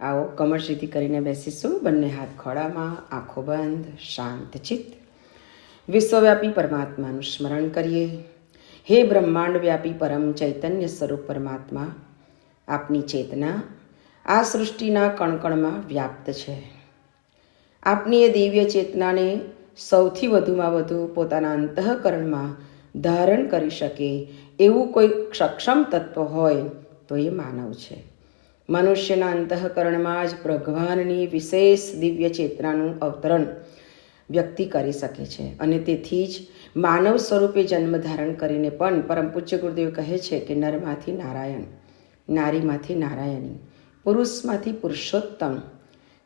આવો કમર સીધી કરીને બેસીશું. બંને હાથ ખોળામાં, આંખો બંધ, શાંત ચિત્ત. વિશ્વવ્યાપી પરમાત્માનું સ્મરણ કરીએ. હે બ્રહ્માંડ વ્યાપી પરમ ચૈતન્ય સ્વરૂપ પરમાત્મા, આપની ચેતના આ સૃષ્ટિના કણકણમાં વ્યાપ્ત છે. આપની એ દિવ્ય ચેતનાને સૌથી વધુમાં વધુ પોતાના અંતઃકરણમાં ધારણ કરી શકે એવું કોઈ સક્ષમ તત્વ હોય તો એ માનવ છે. મનુષ્યના અંતઃકરણમાં જ ભગવાનની વિશેષ દિવ્ય ચેતનાનું અવતરણ વ્યક્તિ કરી શકે છે. અને તેથી જ માનવ સ્વરૂપે જન્મ ધારણ કરીને પણ પરમ પૂજ્ય ગુરુદેવ કહે છે કે નરમાંથી નારાયણ, નારીમાંથી નારાયણી, પુરુષમાંથી પુરુષોત્તમ,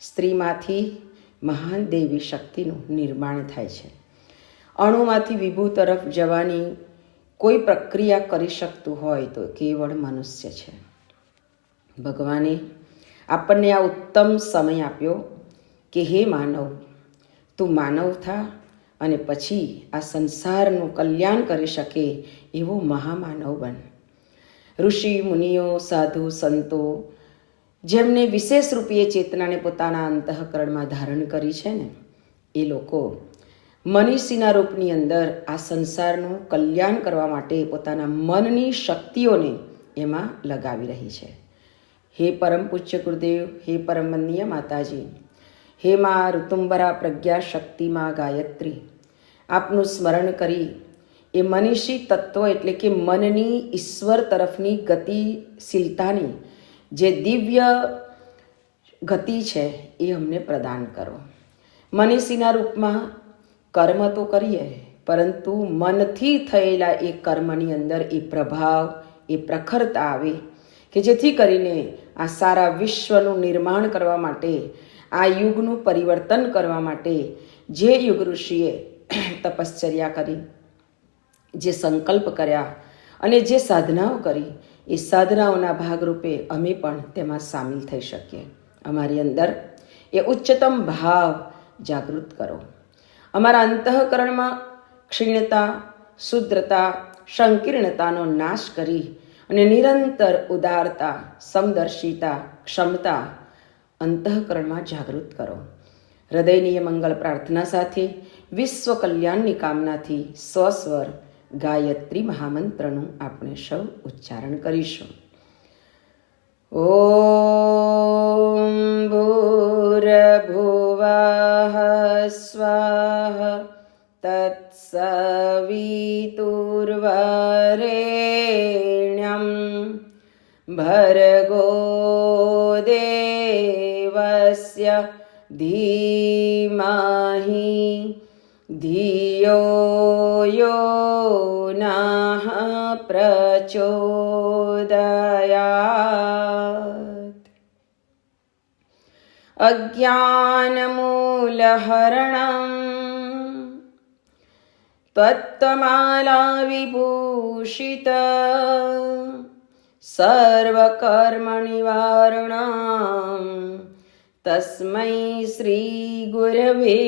સ્ત્રીમાંથી મહાન દેવી શક્તિનું નિર્માણ થાય છે. અણુમાંથી વિભુ તરફ જવાની કોઈ પ્રક્રિયા કરી શકતું હોય તો કેવળ મનુષ્ય છે. ભગવાને આપણને આ ઉત્તમ સમય આપ્યો કે હે માનવ, તું માનવ થા અને પછી આ સંસારનું કલ્યાણ કરી શકે એવો મહામાનવ બન. ઋષિ મુનિઓ, સાધુ સંતો જેમને વિશેષ રૂપે ચેતનાને પોતાના અંતઃકરણમાં ધારણ કરી છે ને, એ લોકો મનીષીના રૂપની અંદર આ સંસારનું કલ્યાણ કરવા માટે પોતાના મનની શક્તિઓને એમાં લગાવી રહી છે. હે પરમ પૂજ્ય ગુરુદેવ, હે પરમ વંદનીય માતાજી, હે મા ઋતુંબરા પ્રજ્ઞા શક્તિમાં ગાયત્રી, આપનું સ્મરણ કરી એ મનીષી તત્વ એટલે કે મનની ઈશ્વર તરફની ગતિશીલતાની જે દિવ્ય ગતિ છે એ અમને પ્રદાન કરો. મનીષીના રૂપમાં કર્મ તો કરીએ, પરંતુ મનથી થયેલા એ કર્મની અંદર એ પ્રભાવ, એ પ્રખરતા આવે કે જેથી કરીને આ સારા વિશ્વનું નિર્માણ કરવા માટે, આ યુગનું પરિવર્તન કરવા માટે જે યુગ ઋષિએ તપશ્ચર્યા કરી, જે સંકલ્પ કર્યા અને જે સાધનાઓ કરી, એ સાધનાઓના ભાગરૂપે અમે પણ તેમાં સામેલ થઈ શકીએ. અમારી અંદર એ ઉચ્ચતમ ભાવ જાગૃત કરો. અમારા અંતઃકરણમાં ક્ષીણતા, શુદ્રતા, સંકીર્ણતાનો નાશ કરી અને નિરંતર ઉદારતા, સમદર્શિતા, ક્ષમતા અંતઃકરણમાં જાગૃત કરો. હૃદયની મંગળ પ્રાર્થના સાથે વિશ્વ કલ્યાણની કામનાથી સ્વસ્વર ગાયત્રી મહામંત્રનું આપણે સૌ ઉચ્ચારણ કરીશું. ઓમ ભૂર્ભુવઃ સ્વાહા તત્સવિતુર્વરેણ્યં ભર્ગો દેવસ્ય ધીમહિ ધિયો યો નઃ પ્રચોદયાત. અજ્ઞાનમૂલહરણં ત્વત્તમાલા વિભૂષિત સર્વકર્મનિવારણં તસ્મૈ શ્રી ગુરવે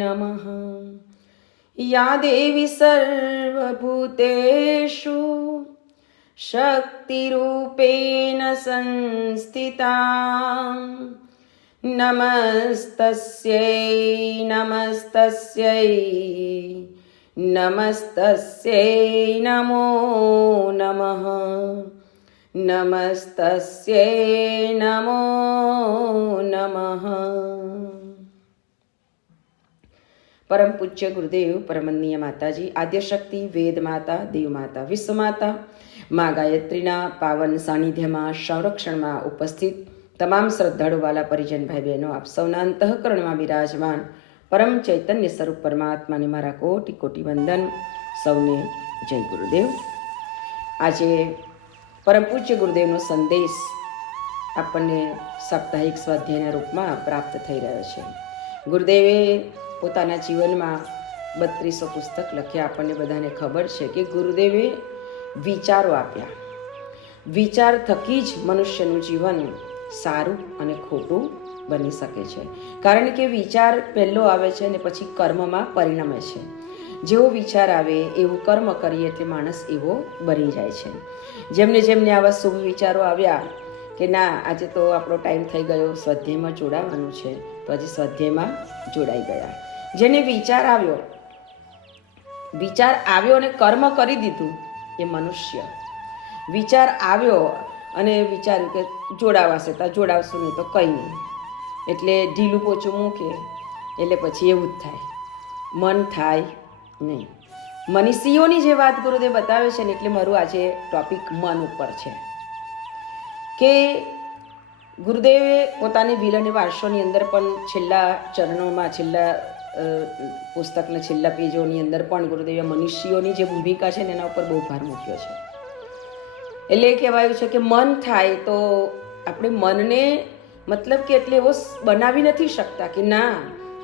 નમઃ. યા દેવી સર્વભૂતેષુ શક્તિરૂપેણ સંસ્થિતા નમસ્તસ્યૈ નમસ્તસ્યૈ નમસ્તસ્યૈ નમો નમઃ નમસ્તસ્યૈ નમો નમઃ. પરમ પૂજ્ય ગુરુદેવ, પરમનીય માતાજી, આદ્યશક્તિ, વેદ માતા, દેવ માતા, વિશ્વ માતા, મા ગાયત્રીના પાવન સાનિધ્યમાં, સંરક્ષણમાં ઉપસ્થિત તમામ શ્રદ્ધાળુ વાલા પરિજન ભાઈ બહેનો, આપ સૌના અંતઃકરણમાં બિરાજમાન પરમ ચૈતન્ય સ્વરૂપ પરમાત્માને મારા કોટી કોટી વંદન. સૌને જય ગુરુદેવ. આજે પરમ પૂજ્ય ગુરુદેવનો સંદેશ આપણને સાપ્તાહિક સ્વાધ્યાયના રૂપમાં પ્રાપ્ત થઈ રહ્યો છે. ગુરુદેવે પોતાના જીવનમાં 3200 પુસ્તક લખ્યા. આપણને બધાને ખબર છે કે ગુરુદેવે વિચારો આપ્યા. વિચાર થકી જ મનુષ્યનું જીવન સારું અને ખોટું બની શકે છે. કારણ કે વિચાર પહેલો આવે છે અને પછી કર્મમાં પરિણમે છે. જેવો વિચાર આવે એવું કર્મ કરીએ એટલે માણસ એવો બની જાય છે. જેમને જેમને આવા શુભ વિચારો આવ્યા કે ના આજે તો આપણો ટાઈમ થઈ ગયો, સ્વાધ્યાયમાં જોડાવાનું છે, તો આજે સ્વાધ્યાયમાં જોડાઈ ગયા. જેને વિચાર આવ્યો અને કર્મ કરી દીધું એ મનુષ્ય. વિચાર આવ્યો અને વિચાર્યું કે જોડાવાશે તો જોડાવશું, નહીં તો કંઈ નહીં, એટલે ઢીલું પોચું મૂકે એટલે પછી એવું જ થાય, મન થાય નહીં. મનીષીઓની જે વાત ગુરુદેવ બતાવે છે ને, એટલે મારું આજે ટોપિક મન ઉપર છે કે ગુરુદેવે પોતાની વિલ અને વારસોની અંદર પણ છેલ્લા ચરણોમાં, છેલ્લા પુસ્તકના છેલ્લા પેજોની અંદર પણ ગુરુદેવે મનીષીઓની જે ભૂમિકા છે ને એના ઉપર બહુ ભાર મૂક્યો છે. એટલે કહેવાયું છે કે મન થાય તો આપણે મનને મતલબ કે એટલે એવો બનાવી નથી શકતા કે ના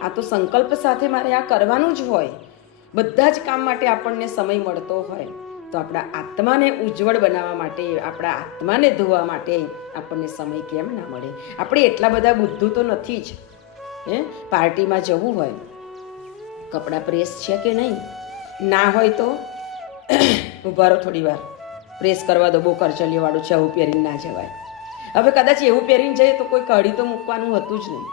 આ તો સંકલ્પ સાથે મારે આ કરવાનું જ હોય. બધા જ કામ માટે આપણને સમય મળતો હોય તો આપણા આત્માને ઉજ્જવળ બનાવવા માટે, આપણા આત્માને ધોવા માટે આપણને સમય કેમ ના મળે? આપણે એટલા બધા બુદ્ધુ તો નથી જ. પાર્ટીમાં જવું હોય, કપડાં પ્રેસ છે કે નહીં, ના હોય તો ઉભા રહો થોડી વાર, પ્રેસ કરવા દો, બહુ કરચલીવાળું છે, આવું પહેરીને ના જવાય. હવે કદાચ એવું પહેરીને જઈએ તો કોઈ કાઢી તો મૂકવાનું હતું જ નહીં,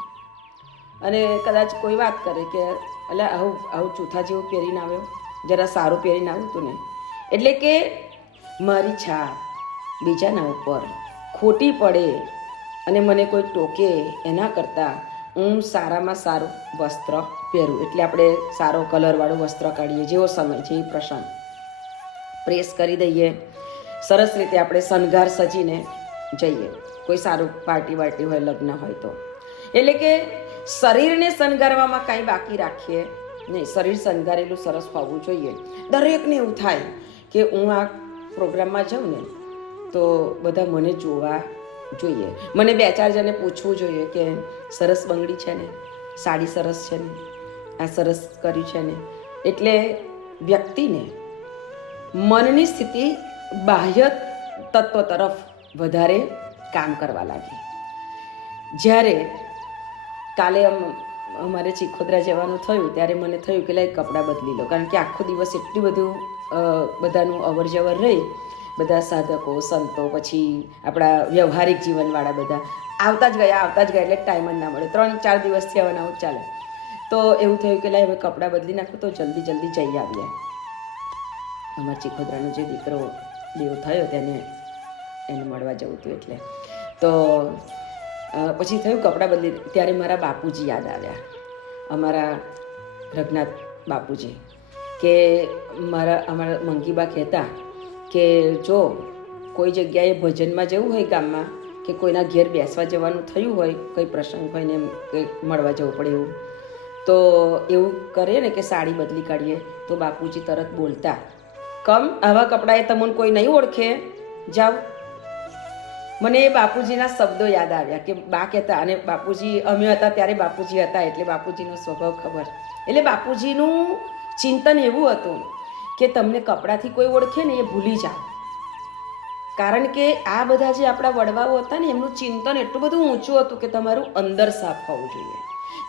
અને કદાચ કોઈ વાત કરે કે એટલે આવું ચૂથા જેવું પહેરીને આવ્યો, જરા સારું પહેરીને આવ્યું તું ને. એટલે કે મારી છાપ બીજાના ઉપર ખોટી પડે અને મને કોઈ ટોકે એના કરતાં હું સારામાં સારું વસ્ત્ર પહેરું. એટલે આપણે સારો કલરવાળું વસ્ત્ર કાઢીએ, જેવો સમય છે એ પ્રસંગ પ્રેસ કરી દઈએ, સરસ રીતે આપણે શણગાર સજીને જઈએ. કોઈ સારું પાર્ટી વાર્ટી હોય, લગ્ન હોય તો. એટલે કે શરીરને શણગારવામાં કાંઈ બાકી રાખીએ નહીં. શરીર શણગારેલું સરસ હોવું જોઈએ. દરેકને એવું થાય કે હું આ પ્રોગ્રામમાં જાઉં ને તો બધા મને જોવા જોઈએ, મને 2-4 જણે પૂછવું જોઈએ કે સરસ બંગડી છે ને, સાડી સરસ છે ને, આ સરસ કર્યું છે ને. એટલે વ્યક્તિને મનની સ્થિતિ બાહ્ય તત્વ તરફ વધારે કામ કરવા લાગી. જ્યારે કાલે અમારે ચીખોદરા જવાનું થયું ત્યારે મને થયું કે લાઈ કપડાં બદલી લો, કારણ કે આખો દિવસ એટલું બધું બધાનું અવર જવર રહી, બધા સાધકો, સંતો, પછી આપણા વ્યવહારિક જીવનવાળા બધા આવતા જ ગયા એટલે ટાઈમ જ ના મળે. 3-4 દિવસથી આવવાના આવું ચાલે. તો એવું થયું કે લાઈ હવે કપડાં બદલી નાખું તો જલ્દી જઈ આવીએ. અમારા ચીખોદરાનો જે દીકરો દેવ થયો તેને એને મળવા જવું હતું, એટલે તો પછી થયું કપડાં બદલી. ત્યારે મારા બાપુજી યાદ આવ્યા, અમારા રઘનાથ બાપુજી, કે અમારા મંગીબા કહેતા કે જો કોઈ જગ્યાએ ભજનમાં જવું હોય ગામમાં, કે કોઈના ઘેર બેસવા જવાનું થયું હોય, કંઈ પ્રસંગ હોય ને એમ કંઈક મળવા જવું પડે એવું, તો એવું કરીએ ને કે સાડી બદલી કાઢીએ તો બાપુજી તરત બોલતા, કમ આવા કપડાએ તમને કોઈ નહીં ઓળખે, જાઓ. મને એ બાપુજીના શબ્દો યાદ આવ્યા કે બા કહેતા, અને બાપુજી અમે હતા ત્યારે બાપુજી હતા એટલે બાપુજીનો સ્વભાવ ખબર. એટલે બાપુજીનું ચિંતન એવું હતું કે તમને કપડાથી કોઈ ઓળખે ને એ ભૂલી જાઓ, કારણ કે આ બધા જે આપણા વડવાઓ હતા ને એમનું ચિંતન એટલું બધું ઊંચું હતું કે તમારું અંદર સાફ હોવું જોઈએ,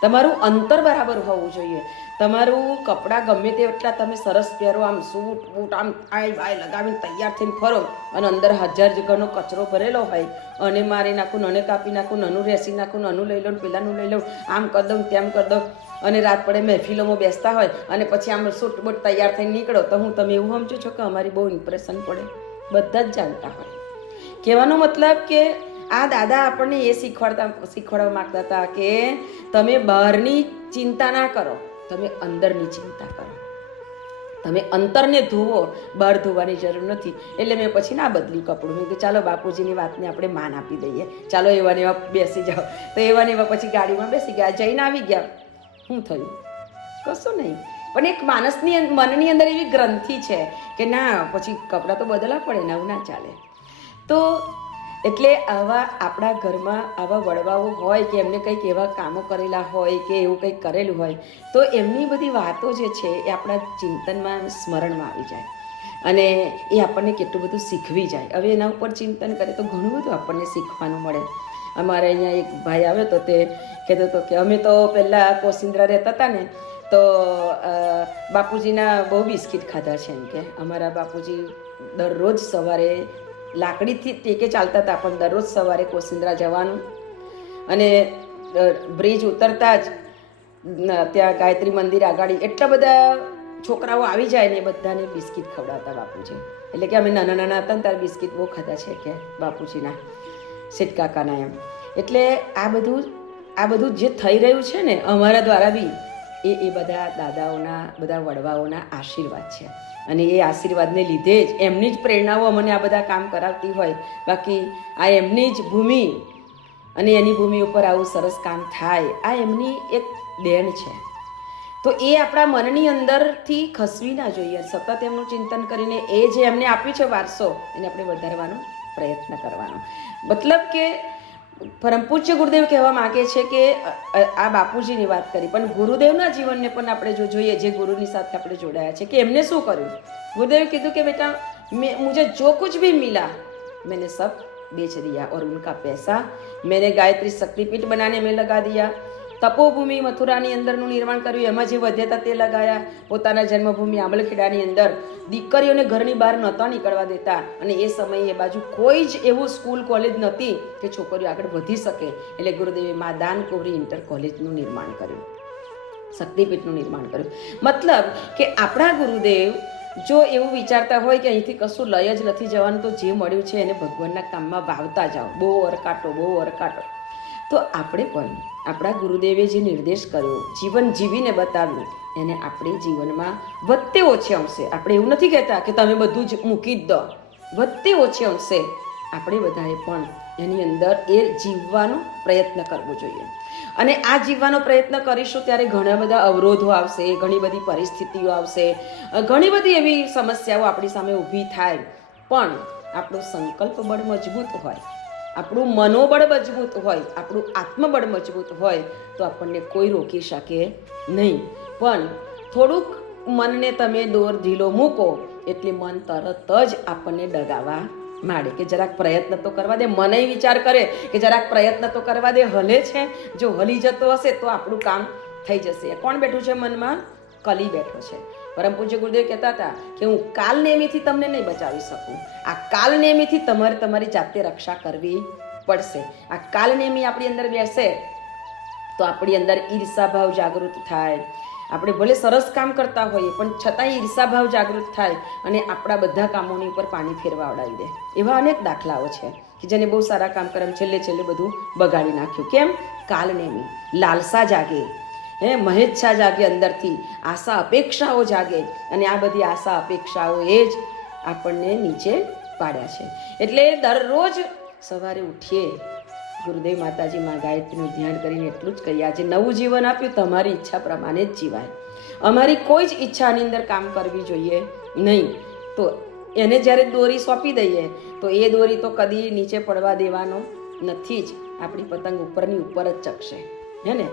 તમારું અંતર બરાબર હોવું જોઈએ. તમારું કપડાં ગમે તે એટલા તમે સરસ પહેરો, આમ સૂટ બૂટ આમ આય બાય લગાવીને તૈયાર થઈને ફરો, અને અંદર 1000 જગ્યાનો કચરો ભરેલો હોય, અને મારી નાખું, નને કાપી નાખું, નનું રેસી નાખું, નનું લઈ લઉં, પેલાનું લઈ લઉં, આમ કરી દઉં, તેમ કરી દઉં, અને રાત પડે મહેફિલોમાં બેસતા હોય, અને પછી આમ સૂટ બૂટ તૈયાર થઈને નીકળો, તો હું તમે એવું સમજો છો કે અમારી બહુ ઇમ્પ્રેશન પડે? બધા જ જાણતા હોય. કહેવાનો મતલબ કે આ દાદા આપણને એ શીખવાડવા માગતા હતા કે તમે બહારની ચિંતા ના કરો, તમે અંદરની ચિંતા કરો, તમે અંતરને ધોવો, બહાર ધોવાની જરૂર નથી. એટલે મેં પછી ના બદલ્યું કપડું. મેં કીધું ચાલો બાપુજીની વાતને આપણે માન આપી દઈએ, ચાલો એવાને એવા બેસી જાઓ. તો એવાને એવા પછી ગાડીમાં બેસી ગયા, જઈને આવી ગયા. શું થયું? કશું નહીં. પણ એક માણસની મનની અંદર એવી ગ્રંથિ છે કે ના પછી કપડાં તો બદલવા પડે ને, આવું ના ચાલે. તો એટલે આવા આપણા ઘરમાં આવા વડવાઓ હોય કે એમને કંઈક એવા કામો કરેલા હોય કે એવું કંઈક કરેલું હોય, તો એમની બધી વાતો જે છે એ આપણા ચિંતનમાં, સ્મરણમાં આવી જાય, અને એ આપણને કેટલું બધું શીખવી જાય. હવે એના ઉપર ચિંતન કરે તો ઘણું બધું આપણને શીખવાનું મળે. અમારે અહીંયા એક ભાઈ આવ્યો તો તે કહેતો હતો કે અમે તો પહેલાં કોસિંદ્રા રહેતા હતા ને તો બાપુજીના બહુ બિસ્કિટ ખાધા છે. એમ કે અમારા બાપુજી દરરોજ સવારે લાકડીથી ટેકે ચાલતા હતા, પણ દરરોજ સવારે કોસિંદ્રા જવાનું અને બ્રિજ ઉતરતા જ ત્યાં ગાયત્રી મંદિર આગળ એટલા બધા છોકરાઓ આવી જાય ને એ બધાને બિસ્કિટ ખવડાવતા બાપુજી. એટલે કે અમે નાના નાના હતા ને ત્યારે બિસ્કિટ બહુ ખાધા છે કે બાપુજીના, શેઠકાકાના એમ. એટલે આ બધું જે થઈ રહ્યું છે ને અમારા દ્વારા બી એ બધા દાદાઓના, બધા વડવાઓના આશીર્વાદ છે. અને એ આશીર્વાદને લીધે જ એમની જ પ્રેરણાઓ અમને આ બધા કામ કરાવતી હોય. બાકી આ એમની જ ભૂમિ અને એની ભૂમિ ઉપર આવું સરસ કામ થાય, આ એમની એક દેણ છે. તો એ આપણા મનની અંદરથી ખસવી ના જોઈએ. સતત એમનું ચિંતન કરીને એ જે એમને આપ્યું છે વારસો, એને આપણે વધારવાનો પ્રયત્ન કરવાનો. મતલબ કે પરમ પૂજ્ય ગુરુદેવ કહેવા માગે છે કે આ બાપુજીની વાત કરી, પણ ગુરુદેવના જીવનને પણ આપણે જો જોઈએ, જે ગુરુની સાથે આપણે જોડાયા છે, કે એમને શું કર્યું. ગુરુદેવે કીધું કે બેટા મુझे जो कुछ भी मिला मैंने सब बेच दिया और उनका पैसा मैंने गायत्री शक्तिपीठ बनाने में लगा दिया. તપોભૂમિ મથુરાની અંદરનું નિર્માણ કર્યું, એમાં જે વધ્યા હતા તે લગાયા. પોતાના જન્મભૂમિ આંબલખેડાની અંદર દીકરીઓને ઘરની બહાર નહોતા નીકળવા દેતા, અને એ સમયે એ બાજુ કોઈ જ એવું સ્કૂલ કોલેજ નહોતી કે છોકરીઓ આગળ વધી શકે. એટલે ગુરુદેવે મા દાનકુંવરી ઇન્ટર કોલેજનું નિર્માણ કર્યું, શક્તિપીઠનું નિર્માણ કર્યું. મતલબ કે આપણા ગુરુદેવ જો એવું વિચારતા હોય કે અહીંથી કશું લઈ જ નથી જવાનું, તો જે મળ્યું છે એને ભગવાનના કામમાં વાવતા જાઓ, બહુ અરકાટો. તો આપણે પણ આપણા ગુરુદેવે જે નિર્દેશ કર્યો, જીવન જીવીને બતાવ્યું, એને આપણે જીવનમાં વધતે ઓછે અંશે, આપણે એવું નથી કહેતા કે તમે બધું જ મૂકી જ દો, વધતે ઓછે અંશે આપણે બધાએ પણ એની અંદર એ જીવવાનો પ્રયત્ન કરવો જોઈએ. અને આ જીવવાનો પ્રયત્ન કરીશું ત્યારે ઘણા બધા અવરોધો આવશે, ઘણી બધી પરિસ્થિતિઓ આવશે, ઘણી બધી એવી સમસ્યાઓ આપણી સામે ઊભી થાય. પણ આપણો સંકલ્પ બળ મજબૂત હોય, આપણું મનોબળ મજબૂત હોય, આપણું આત્મબળ મજબૂત હોય, તો આપણને કોઈ રોકી શકે નહીં. પણ થોડુંક મનને તમે દોર ઢીલો મૂકો એટલે મન તરત જ આપણને ડગાવા માંડે કે જરાક પ્રયત્ન તો કરવા દે. મને વિચાર કરે કે જરાક પ્રયત્ન તો કરવા દે, હલે છે. જો હલી જતો હશે તો આપણું કામ થઈ જશે. કોણ બેઠું છે મનમાં? કલી બેઠો છે. પરમ પૂજ્ય ગુરુદેવ કહેતા હતા કે હું કાલ નેમીથી તમને નહીં બચાવી શકું. આ કાલ નેમીથી તમારે તમારી જાતે રક્ષા કરવી પડશે. આ કાલ નેમી આપણી અંદર બેસે તો આપણી અંદર ઈર્ષાભાવ જાગૃત થાય. આપણે ભલે સરસ કામ કરતા હોઈએ પણ છતાંય ઈર્ષાભાવ જાગૃત થાય અને આપણા બધા કામોની ઉપર પાણી ફેરવાવડાવી દે. એવા અનેક દાખલાઓ છે કે જેને બહુ સારા કામ કરે છેલ્લે બધું બગાડી નાખ્યું. કેમ? કાલ નેમી, લાલસા જાગે, મહેચ્છા જાગે, અંદરથી આશા અપેક્ષાઓ જાગે, અને આ બધી આશા અપેક્ષાઓ એ જ આપણને નીચે પાડ્યા છે. એટલે દરરોજ સવારે ઉઠીએ, ગુરુદેવ માતાજી માં ગાયત્રીનું ધ્યાન કરીને એટલું જ કહીએ, આજે નવું જીવન આપ્યું, તમારી ઈચ્છા પ્રમાણે જ જીવાય. અમારી કોઈ જ ઈચ્છાની અંદર કામ કરવી જોઈએ નહીં. તો એને જ્યારે દોરી સોંપી દઈએ તો એ દોરી તો કદી નીચે પડવા દેવાનો નથી જ. આપણી પતંગ ઉપરની ઉપર જ ચકશે, હે ને?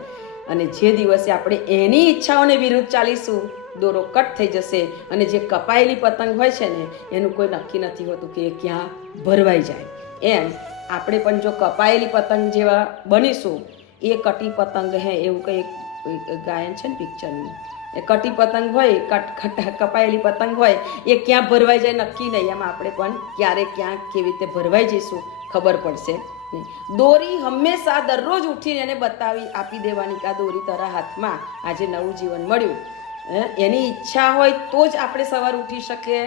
અને જે દિવસે આપણે એની ઈચ્છાઓને વિરુદ્ધ ચાલીશું, દોરો કટ થઈ જશે. અને જે કપાયેલી પતંગ હોય છે ને, એનું કોઈ નક્કી નથી હોતું કે એ ક્યાં ભરવાઈ જાય. એમ આપણે પણ જો કપાયેલી પતંગ જેવા બનીશું, એ કટી પતંગ એવું કંઈ ગાયન છે ને પિક્ચરનું, એ કટી પતંગ હોય, કપાયેલી પતંગ હોય, એ ક્યાં ભરવાઈ જાય નક્કી નહીં. એમાં આપણે પણ ક્યારે ક્યાં કેવી રીતે ભરવાઈ જઈશું ખબર પડશે નહીં. દોરી હંમેશા દરરોજ ઉઠીને એને આપી દેવાની કે આ દોરી તારા હાથમાં, આજે નવું જીવન મળ્યું. એની ઈચ્છા હોય તો જ આપણે સવાર ઉઠી શકીએ,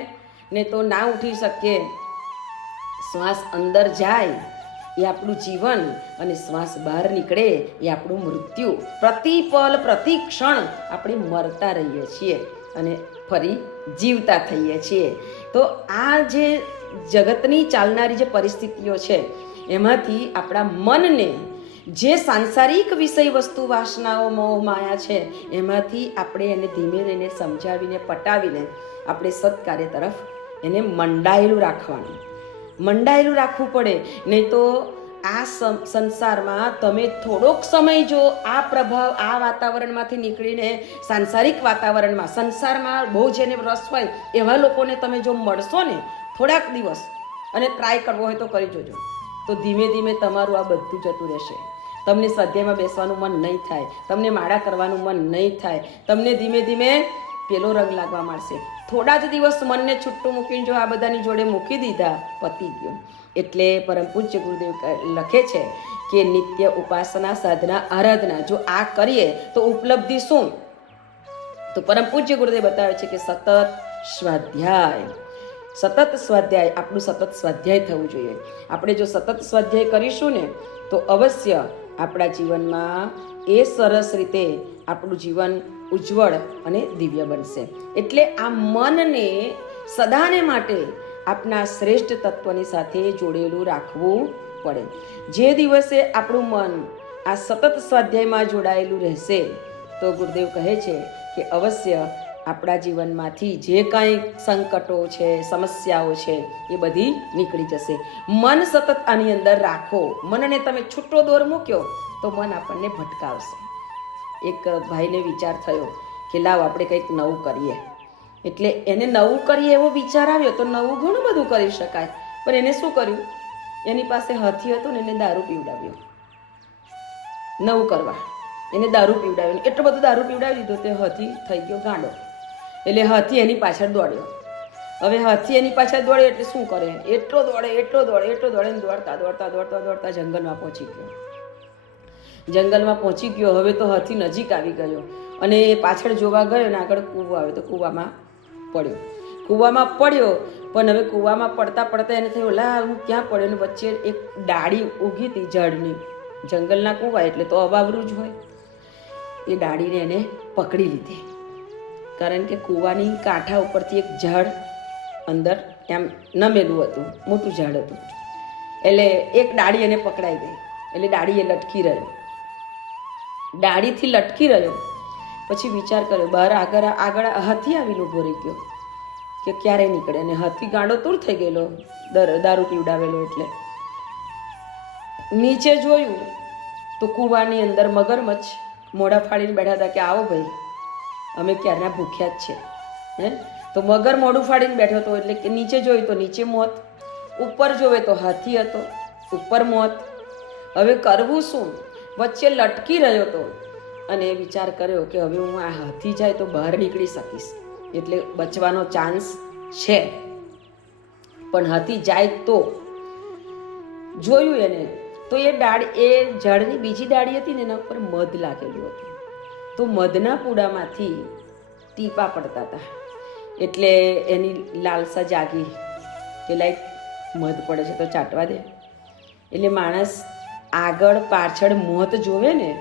ને તો ના ઉઠી શકીએ. શ્વાસ અંદર જાય એ આપણું જીવન, અને શ્વાસ બહાર નીકળે એ આપણું મૃત્યુ. પ્રતિપલ પ્રતિ ક્ષણ આપણે મરતા રહીએ છીએ અને ફરી જીવતા થઈએ છીએ. તો આ જે જગતની ચાલનારી જે પરિસ્થિતિઓ છે, એમાંથી આપણા મનને જે સાંસારિક વિષય વસ્તુ વાસનાઓ મોહ માયા છે, એમાંથી આપણે એને ધીમે ધીમે સમજાવીને પટાવીને આપણે સત્કાર્ય તરફ એને મંડાયેલું રાખવું પડે. નહીં તો આ સંસારમાં તમે થોડોક સમય જો આ પ્રભાવ, આ વાતાવરણમાંથી નીકળીને સાંસારિક વાતાવરણમાં, સંસારમાં બહુ જેને રસ હોય એવા લોકોને તમે જો મળશો ને થોડાક દિવસ, અને ટ્રાય કરવો હોય તો કરી જોજો, તો ધીમે ધીમે તમારું આ બધું જતું રહેશે. તમને સ્વાધ્યાયમાં બેસવાનું મન નહીં થાય, તમને માળા કરવાનું મન નહીં થાય, તમને ધીમે ધીમે પેલો રંગ લાગવા માંડશે, થોડા જ દિવસ મનને છૂટું મૂકીને જો આ બધાની જોડે મૂકી દીધા, પતી ગયું. એટલે પરમ પૂજ્ય ગુરુદેવ લખે છે કે નિત્ય ઉપાસના, સાધના, આરાધના જો આ કરીએ તો ઉપલબ્ધિ શું? તો પરમ પૂજ્ય ગુરુદેવ બતાવે છે કે સતત સ્વાધ્યાય, આપણું સતત સ્વાધ્યાય થવું જોઈએ. આપણે જો સતત સ્વાધ્યાય કરીશું ને તો અવશ્ય આપણા જીવનમાં એ સરસ રીતે આપણું જીવન ઉજ્જવળ અને દિવ્ય બનશે. એટલે આ મનને સદાને માટે આપના શ્રેષ્ઠ તત્વની સાથે જોડેલું રાખવું પડે. જે દિવસે આપણું મન આ સતત સ્વાધ્યાયમાં જોડાયેલું રહેશે તો ગુરુદેવ કહે છે કે અવશ્ય આપણા જીવનમાંથી જે કાંઈ સંકટો છે, સમસ્યાઓ છે, એ બધી નીકળી જશે. મન સતત આની અંદર રાખો. મનને તમે છૂટો દોર મૂક્યો તો મન આપણને ભટકાવશે. એક ભાઈને વિચાર થયો કે લાવ આપણે કંઈક નવું કરીએ. એટલે એને નવું કરીએ એવો વિચાર આવ્યો તો નવું ઘણું બધું કરી શકાય. પણ એને શું કર્યું? એની પાસે હાથી હતો ને એને દારૂ પીવડાવ્યો. નવું કરવા એને દારૂ પીવડાવ્યો. એટલો બધો દારૂ પીવડાવી દીધો તે હાથી થઈ ગયો ગાંડો. એટલે હાથી એની પાછળ દોડ્યો. હવે હાથી એની પાછળ દોડ્યો એટલે શું કરે? એટલો દોડે ને દોડતા જંગલમાં પહોંચી ગયો. પહોંચી ગયો. હવે તો હાથી નજીક આવી ગયો અને પાછળ જોવા ગયો ને આગળ કૂવો આવ્યો તો કૂવામાં પડ્યો. પણ હવે કૂવામાં પડતા એને થયું લા હું ક્યાં પડ્યો? ને વચ્ચે એક ડાળી ઊગી હતી ઝાડની. જંગલના કૂવા એટલે તો અવાવરું જ હોય. એ ડાળીને એને પકડી લીધી, કારણ કે કૂવાની કાંઠા ઉપરથી એક ઝાડ અંદર એમ નમેલું હતું, મોટું ઝાડ હતું. એટલે એક ડાળી એને પકડાઈ ગઈ. એટલે ડાળી એ લટકી રહ્યો. ડાળીથી લટકી રહ્યો. પછી વિચાર કર્યો, બહાર આગળ હાથી આવીને ઊભો રહી ગયો કે ક્યારે નીકળે. અને હાથી ગાંડો તૂર થઈ ગયેલો દારૂ પીવડાવેલો. એટલે નીચે જોયું તો કૂવાની અંદર મગરમચ્છ મોઢા ફાડીને બેઠા હતા કે આવો ભાઈ, અમે ક્યારના ભૂખ્યા જ છે. તો મગર મોઢું ફાડીને બેઠો હતો. એટલે કે નીચે જોયું તો નીચે મોત, ઉપર જોવે તો હાથી હતો, ઉપર મોત. હવે કરવું શું? વચ્ચે લટકી રહ્યો હતો અને વિચાર કર્યો કે હવે હું આ હાથી જાય તો બહાર નીકળી શકીશ, એટલે બચવાનો ચાન્સ છે. પણ હાથી જાય તો જોયું એને તો એ ઝાડની બીજી ડાળી હતી ને એના ઉપર મધ લાગેલું હતું. તો મધના પૂડામાંથી ટીપા પડતા હતા. એટલે એની લાલસા જાગી કે લાઈક મધ પડે છે તો ચાટવા દે. એટલે માણસ આગળ પાછળ મોત જોવે ને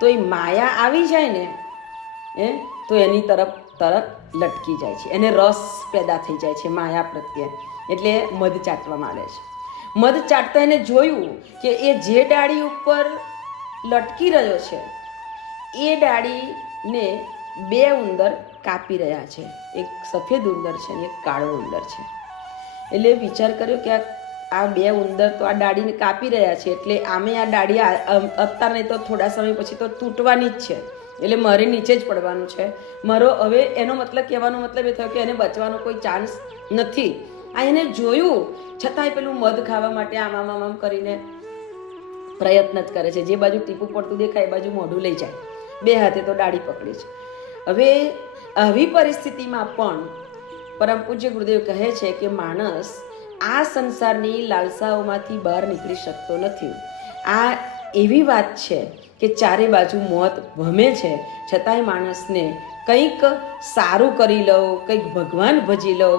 તો એ માયા આવી જાય ને તો એની તરફ લટકી જાય છે. એને રસ પેદા થઈ જાય છે માયા પ્રત્યે. એટલે મધ ચાટવા માંડે છે. મધ ચાટતા એને જોયું કે એ જે ડાળી ઉપર લટકી રહ્યો છે એ ડાળીને બે ઉંદર કાપી રહ્યા છે. એક સફેદ ઉંદર છે અને એક કાળો ઉંદર છે. એટલે વિચાર કર્યો કે આ બે ઉંદર તો આ ડાળીને કાપી રહ્યા છે, એટલે આમે આ ડાળી અત્યારે નહીં તો થોડા સમય પછી તો તૂટવાની જ છે. એટલે મારે નીચે જ પડવાનું છે. મારો હવે એનો મતલબ કહેવાનો મતલબ એ થયો કે એને બચવાનો કોઈ ચાન્સ નથી. આ એને જોયું છતાંય પેલું મધ ખાવા માટે આમ કરીને પ્રયત્ન જ કરે છે. જે બાજુ ટીપું પડતું દેખાય એ બાજુ મોઢું લઈ જાય. બે હાથે તો ડાળી પકડી છે. હવે આવી પરિસ્થિતિમાં પણ પરમ પૂજ્ય ગુરુદેવ કહે છે કે માણસ આ સંસારની લાલસાઓમાંથી બહાર નીકળી શકતો નથી. આ એવી વાત છે કે ચારે બાજુ મોત ભમે છે, છતાંય માણસને કંઈક સારું કરી લઉં, કંઈક ભગવાન ભજી લઉં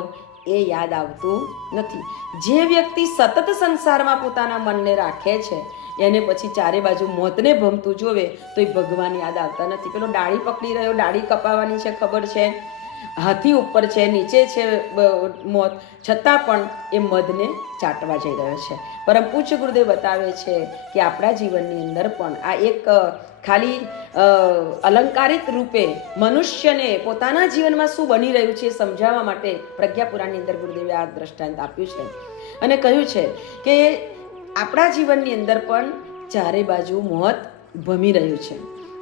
એ યાદ આવતું નથી. જે વ્યક્તિ સતત સંસારમાં પોતાના મનને રાખે છે એને પછી ચારે બાજુ મોતને ભમતું જોવે તો એ ભગવાન યાદ આવતા નથી. પેલો ડાળી પકડી રહ્યો, ડાળી કપાવવાની છે ખબર છે, હાથી ઉપર છે, નીચે છે મોત, છતાં પણ એ મધને ચાટવા જઈ રહ્યો છે. પરમ પૂજ્ય ગુરુદેવ બતાવે છે કે આપણા જીવનની અંદર પણ આ એક ખાલી અલંકારિત રૂપે મનુષ્યને પોતાના જીવનમાં શું બની રહ્યું છે સમજાવવા માટે પ્રજ્ઞાપુરાણની અંદર ગુરુદેવે આ દ્રષ્ટાંત આપ્યું છે અને કહ્યું છે કે આપણા જીવનની અંદર પણ ચારે બાજુ મોત ભમી રહ્યું છે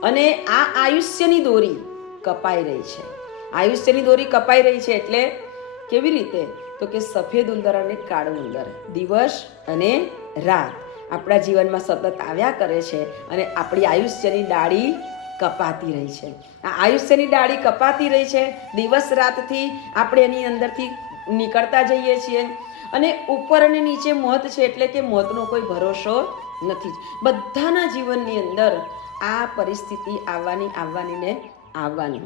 અને આ આયુષ્યની દોરી કપાઈ રહી છે. આયુષ્યની દોરી કપાઈ રહી છે એટલે કેવી રીતે? તો કે સફેદ ઉંદર અને કાળો ઉંદર દિવસ અને રાત આપણા જીવનમાં સતત આવ્યા કરે છે અને આપણી આયુષ્યની ડાળી કપાતી રહી છે. આ આયુષ્યની ડાળી કપાતી રહી છે. દિવસ રાતથી આપણે એની અંદરથી નીકળતા જઈએ છીએ અને ઉપર અને નીચે મોત છે, એટલે કે મોતનો કોઈ ભરોસો નથી. બધાના જીવનની અંદર આ પરિસ્થિતિ આવવાની.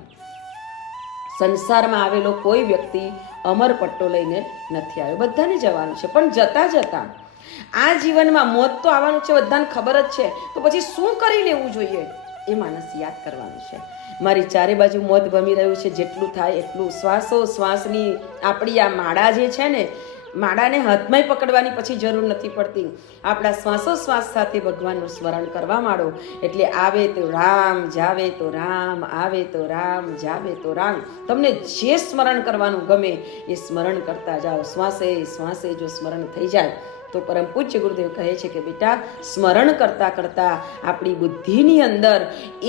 સંસારમાં આવેલો કોઈ વ્યક્તિ અમર પટ્ટો લઈને નથી આવ્યો. બધાને જવાનું છે, પણ જતા આ જીવનમાં મોત તો આવવાનું છે, બધાને ખબર જ છે. તો પછી શું કરી લેવું જોઈએ એ માણસ યાદ કરવાનું છે. મારી ચારે બાજુ મોત ભમી રહ્યું છે, જેટલું થાય એટલું શ્વાસોશ્વાસની આપણી આ માળા જે છે ને, માળાને હાથમાંય પકડવાની પછી જરૂર નથી પડતી. આપણા શ્વાસોશ્વાસ સાથે ભગવાનનું સ્મરણ કરવા માંડો, એટલે આવે તો રામ, જાવે તો રામ, આવે તો રામ, જાવે તો રામ. તમને જે સ્મરણ કરવાનું ગમે એ સ્મરણ કરતા જાઓ. શ્વાસે જો સ્મરણ થઈ જાય તો પરમ પૂજ્ય ગુરુદેવ કહે છે કે બેટા, સ્મરણ કરતાં કરતાં આપણી બુદ્ધિની અંદર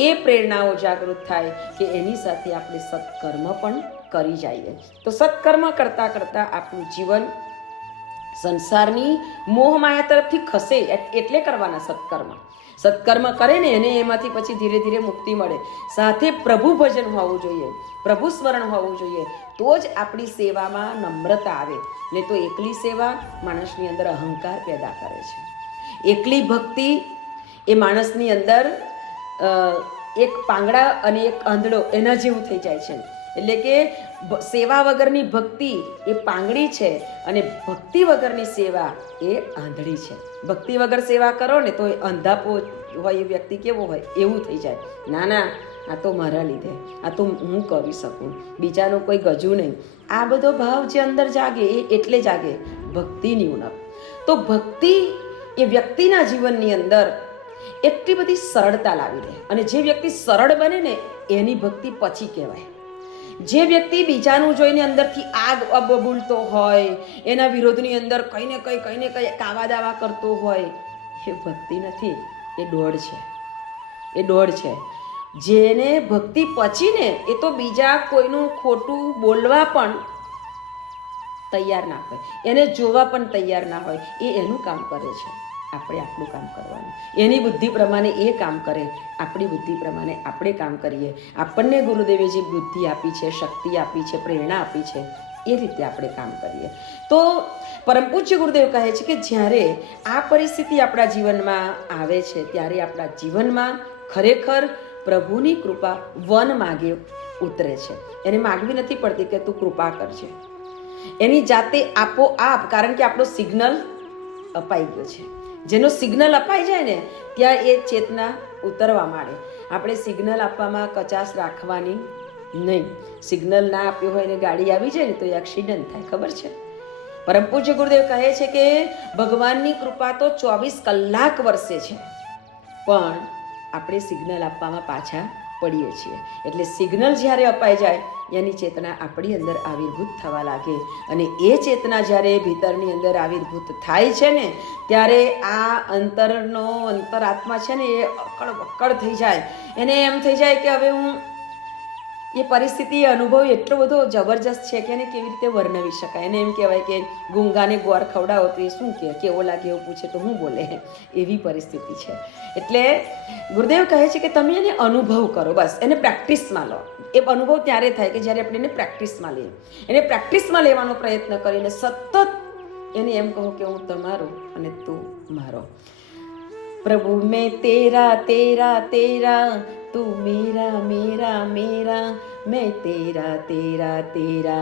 એ પ્રેરણાઓ જાગૃત થાય કે એની સાથે આપણે સત્કર્મ પણ કરી જઈએ. તો સત્કર્મ કરતાં કરતાં આપણું જીવન સંસારની મોહમાયા તરફથી ખસે, એટલે કરવાના સત્કર્મ કરે ને એને એમાંથી પછી ધીરે ધીરે મુક્તિ મળે. સાથે પ્રભુ ભજન હોવું જોઈએ, પ્રભુ સ્મરણ હોવું જોઈએ, તો જ આપણી સેવામાં નમ્રતા આવે. નહીં તો એકલી સેવા માણસની અંદર અહંકાર પેદા કરે છે. એકલી ભક્તિ એ માણસની અંદર એક પાંગડા અને એક આંધળો એના જેવું થઈ જાય છે. એટલે કે સેવા વગરની ભક્તિ એ પાંગડી છે અને ભક્તિ વગરની સેવા એ આંધળી છે. ભક્તિ વગર સેવા કરો ને તો એ અંધાપો હોય, એ વ્યક્તિ કેવો હોય એવું થઈ જાય. ના, આ તો મારા લીધે, આ તો હું કરી શકું, બીજાનું કોઈ ગજુ નહીં. આ બધો ભાવ જે અંદર જાગે એ એટલે જાગે ભક્તિની ઉણપ. તો ભક્તિ એ વ્યક્તિના જીવનની અંદર એટલી બધી સરળતા લાવી દે, અને જે વ્યક્તિ સરળ બને ને એની ભક્તિ પછી કહેવાય. જે વ્યક્તિ બીજાનું જોઈને અંદરથી આગ બબૂલતો હોય, એના વિરોધની અંદર કંઈ ને કંઈ કાવા દાવા કરતો હોય, એ ભક્તિ નથી, એ દોડ છે. જેને ભક્તિ પચીને એ તો બીજા કોઈનું ખોટું બોલવા પણ તૈયાર ના હોય, એને જોવા પણ તૈયાર ના હોય, એ એનું કામ કરે છે. આપણે આપણું કામ કરવાનું. એની બુદ્ધિ પ્રમાણે એ કામ કરે, આપણી બુદ્ધિ પ્રમાણે આપણે કામ કરીએ. આપણને ગુરુદેવે જે બુદ્ધિ આપી છે, શક્તિ આપી છે, પ્રેરણા આપી છે, એ રીતે આપણે કામ કરીએ. તો પરમ પૂજ્ય ગુરુદેવ કહે છે કે જ્યારે આ પરિસ્થિતિ આપણા જીવનમાં આવે છે, ત્યારે આપણા જીવનમાં ખરેખર પ્રભુની કૃપા વન માગે ઉતરે છે. એને માગવી નથી પડતી કે તું કૃપા કરજે, એની જાતે આપોઆપ, કારણ કે આપણો સિગ્નલ અપાઈ ગયો છે. જેનો સિગ્નલ અપાઈ જાય ને ત્યાં એ ચેતના ઉતરવા માંડે. આપણે સિગ્નલ આપવામાં કચાશ રાખવાની નહીં. સિગ્નલ ના આપ્યો હોય ને ગાડી આવી જાય ને તો એ એક્સિડન્ટ થાય, ખબર છે. પરમ પૂજ્ય ગુરુદેવ કહે છે કે ભગવાનની કૃપા તો 24 કલાક વરસે છે, પણ આપણે સિગ્નલ આપવામાં પાછા પડીએ છીએ. એટલે સિગ્નલ જ્યારે અપાઈ જાય એની ચેતના આપણી અંદર આવિર્ભૂત થવા લાગે, અને એ ચેતના જ્યારે ભીતરની અંદર આવિર્ભૂત થાય છે ને ત્યારે આ અંતરાત્મા છે ને એ અકળ થઈ જાય. એને એમ થઈ જાય કે હવે હું એ પરિસ્થિતિ, અનુભવ એટલો બધો જબરજસ્ત છે કે એને કેવી રીતે વર્ણવી શકાય. એને એમ કહેવાય કે ગુંગાને ગોળ ખવડાવો તો એ શું કહે, કેવો લાગે એવું પૂછે તો હું બોલે, એવી પરિસ્થિતિ છે. એટલે ગુરુદેવ કહે છે કે તમે એને અનુભવ કરો, બસ એને પ્રેક્ટિસમાં લો. એ અનુભવ ત્યારે થાય કે જ્યારે આપણે એને પ્રેક્ટિસમાં લઈએ. એને પ્રેક્ટિસમાં લેવાનો પ્રયત્ન કરીને સતત એને એમ કહો કે હું તમારો અને તું મારો. પ્રભુ મેં તેરા તેરા તેરા, તું મેરા મેરા મેરા, मैं तेरा तेरा तेरा,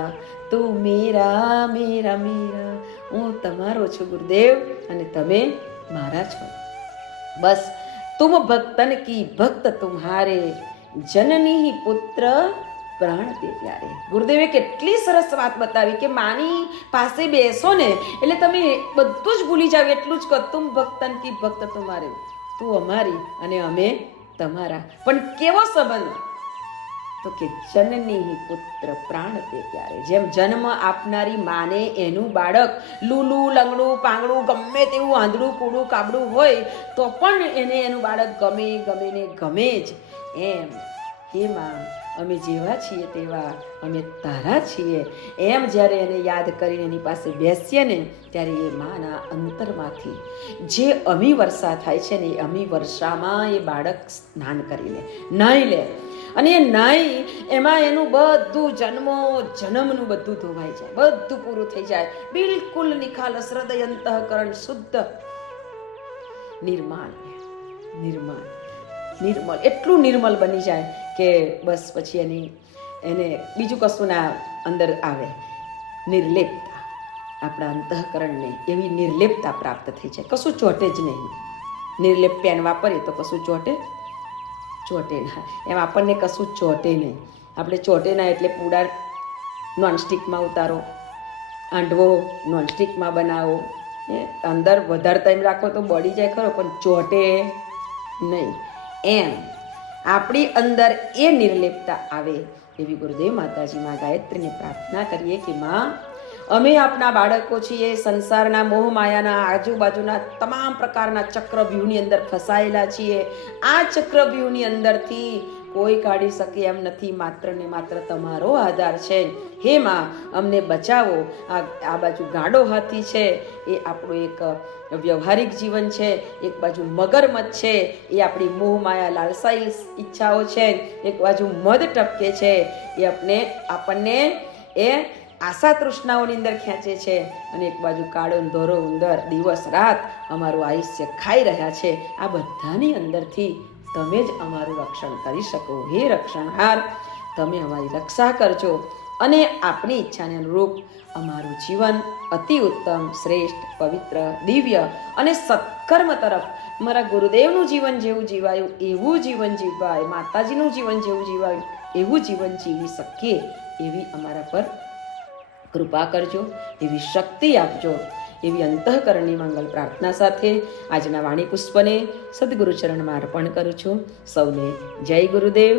તું મેરા મેરા મેરા. હું તમારો છું ગુરુદેવ અને તમે મારા છો. બસ તુમ ભક્તન કી ભક્ત તુમ્હારે, જનની પુત્ર પ્રાણ તે પ્યારે. ગુરુદેવે કેટલી સરસ વાત બતાવી કે માની પાસે બેસો ને એટલે તમે બધું જ ભૂલી જાવ. એટલું જ કહો, તુમ ભક્તન કી ભક્ત તુમ્હારે, તું અમારી અને અમે તમારા. પણ કેવો સંબંધ? તો કે જનની પુત્ર પ્રાણ તે પ્યારે. જેમ જન્મ આપનારી માને એનું બાળક લૂલું લંગડું પાંગડું ગમે તેવું આંધળું કૂડું કાબડું હોય તો પણ એને એનું બાળક ગમે ને ગમે જ. એમ હે માં, અમે જેવા છીએ તેવા, અમે તારા છીએ, એમ જ્યારે એને યાદ કરીને એની પાસે બેસીએ ને ત્યારે એ માના અંતરમાંથી જે અમી વર્ષા થાય છે ને એ અમી વર્ષામાં એ બાળક સ્નાન કરી લે, નાહી લે. અને એ નાહી એમાં એનું બધું જન્મનું બધું ધોવાઈ જાય, બધું પૂરું થઈ જાય, બિલકુલ નિખાલસ, હૃદય અંતઃકરણ શુદ્ધ, નિર્મળ, એટલું નિર્મલ બની જાય કે બસ પછી એને બીજું કશું ના અંદર આવે. નિર્લેપતા, આપણા અંતઃકરણને એવી નિર્લેપતા પ્રાપ્ત થઈ જાય, કશું ચોટે જ નહીં. નિર્લેપ પેન વાપરીએ તો કશું ચોટે ના, એમ આપણને કશું ચોટે નહીં. આપણે ચોટે ના એટલે પૂડા નોનસ્ટિકમાં ઉતારો, આંડવો નોનસ્ટિકમાં બનાવો, અંદર વધારે ટાઈમ રાખો તો બળી જાય ખરો, પણ ચોટે નહીં. એમ આપણી અંદર એ નિર્લેપતા આવે એવી ગુરુદેવ માતાજીમાં ગાયત્રીને પ્રાર્થના કરીએ કે માં, અમે આપણા બાળકો છીએ, સંસારના મોહ માયાના આજુબાજુના તમામ પ્રકારના ચક્રવ્યૂહની અંદર ફસાયેલા છીએ. આ ચક્રવ્યૂહની અંદરથી કોઈ કાઢી શકે એમ નથી, માત્ર ને માત્ર તમારો આધાર છે. હે માં, અમને બચાવો. આ બાજુ ગાડો હાથી છે એ આપણું એક વ્યવહારિક જીવન છે, એક બાજુ મગરમચ્છ છે એ આપણી મોહ માયા લાલસાઈ ઈચ્છાઓ છે, એક બાજુ મધ ટપકે છે એ આપણને એ આશા તૃષ્ણાઓની અંદર ખેંચે છે, અને એક બાજુ કાળો ધોરો ઉંદર દિવસ રાત અમારું આયુષ્ય ખાઈ રહ્યા છે. આ બધાની અંદરથી તમે જ અમારું રક્ષણ કરી શકો. હે રક્ષણહાર, તમે અમારી રક્ષા કરજો અને આપણી ઈચ્છાને અનુરૂપ અમારું જીવન અતિ ઉત્તમ, શ્રેષ્ઠ, પવિત્ર, દિવ્ય અને સત્કર્મ તરફ, મારા ગુરુદેવનું જીવન જેવું જીવાયું એવું જીવન જીવાય, માતાજીનું જીવન જેવું જીવાયું એવું જીવન જીવી શકીએ એવી અમારા પર કૃપા કરજો, એવી શક્તિ આપજો. એવી અંતઃકરણની મંગલ પ્રાર્થના સાથે આજના વાણી પુષ્પને સદગુરુ ચરણમાં અર્પણ કરું છું. સૌને જય ગુરુદેવ.